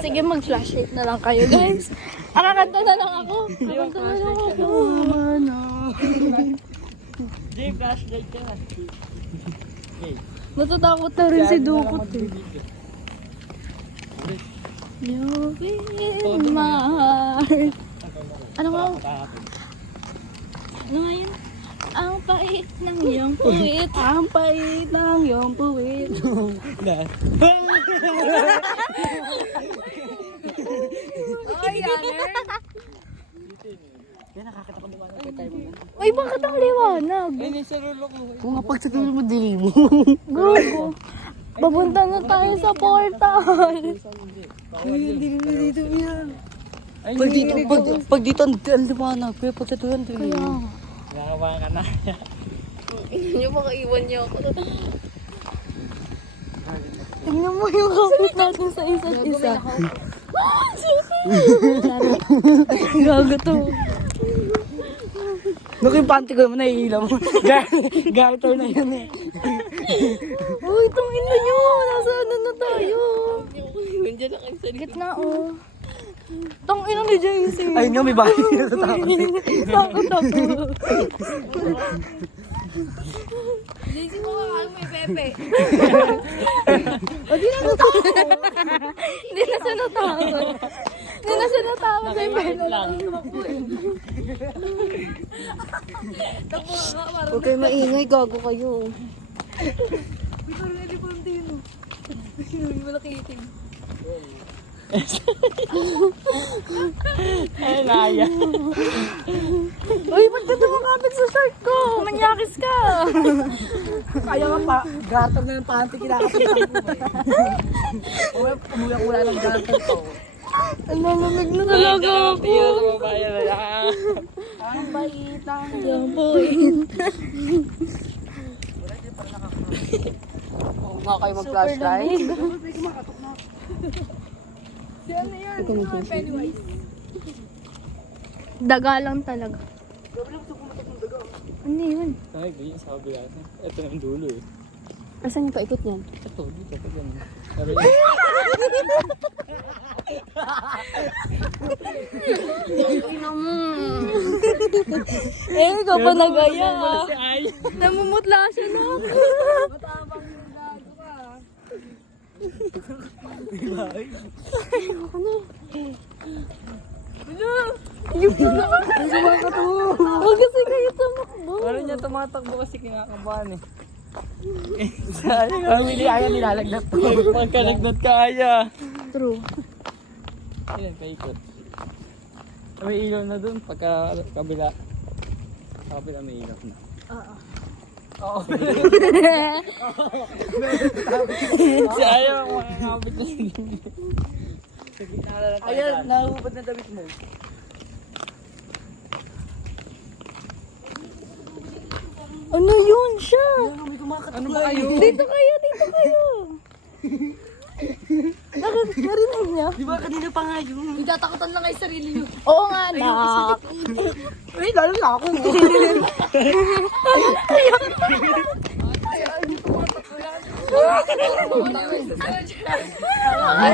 Sige, mag-flashlight na lang kayo, guys. Kakanta na lang ako. Kakanta na lang ako. Jay, flashlight ka na. Natatakot na rin si Dukot eh. You in my heart. Ano nga? Ano nga yun? Ang pait ng iyong puwit. Ang pait ng iyong puwit. Ay, Yanner. Yan, nakakatakot naman ang tayo mo. Uy, bakit ang liwanag? Ay, nasa rulo ko. Kung nga pag sa tuloy mo, dili mo. Gago. Papunta na tayo sa portal. Ay, hindi mo dito yan. Ay, Pag dito, ang liwanag. Kaya pag sa tuloy, ang dili Kaya mo. nakakabahan ka na. yung makaiwan niyo ako. Tingnan mo yung kapit natin sa isa't isa. Gago to. Nakipanti ko naman, naiilaw mo. Garter na yun eh. Uy, tangin na nyo. Nasa ano na tayo. Gitna oh. Tangin na ni JC. Ayun nga, may bahay sila sa taas. Takot ako. JC mo kakalo mo yung Pepe. O di na natakot. Hindi na siya natakot. Hindi na siya natakot sa Pepe. Huwag kayo maingay, gago kayo. Ay, naya. Uy, ba't ka tumakapit sa shirt ko? Manyakis ka. Kaya nga pa, garter na yung panty, kinakapitan ko. Umuya-ula ng garter ko. Ang lalamig na talaga ako. Tiyo sa babayan na lang. Ang bait ang Yung point. Huwag nga kayo mag-flashlight. Daga lang talaga. Ano yun? Ay, ganyan sa kabila. Ito na yung dulo eh. Asan yung paikot niyan? Ito, dito pa ganyan. Pero Ino mo. Eh, ikaw pa nagaya. si Ay. Namumutla siya na. Huwag kasi kayo tumakbo. Parang niya tumatakbo kasi kinakabahan eh. Sayang. Pamili ayaw nilalagnat to. Pagkalagnat ka aya. True. Ayan, paikot. May ilaw na dun pagka kabila. Kabila may ilaw na. Oo. Si Ayaw ang makakabit na sa gitna na lang tayo. Ayan, nahubad na damit mo. Ano yun siya? Ano ba kayo? Dito kayo, dito kayo. Narinig niya? Di ba kanina pa nga yun? Nagtatakutan lang kayo sarili niyo. Oo nga, nak. Ay, lalo na ako. Ay,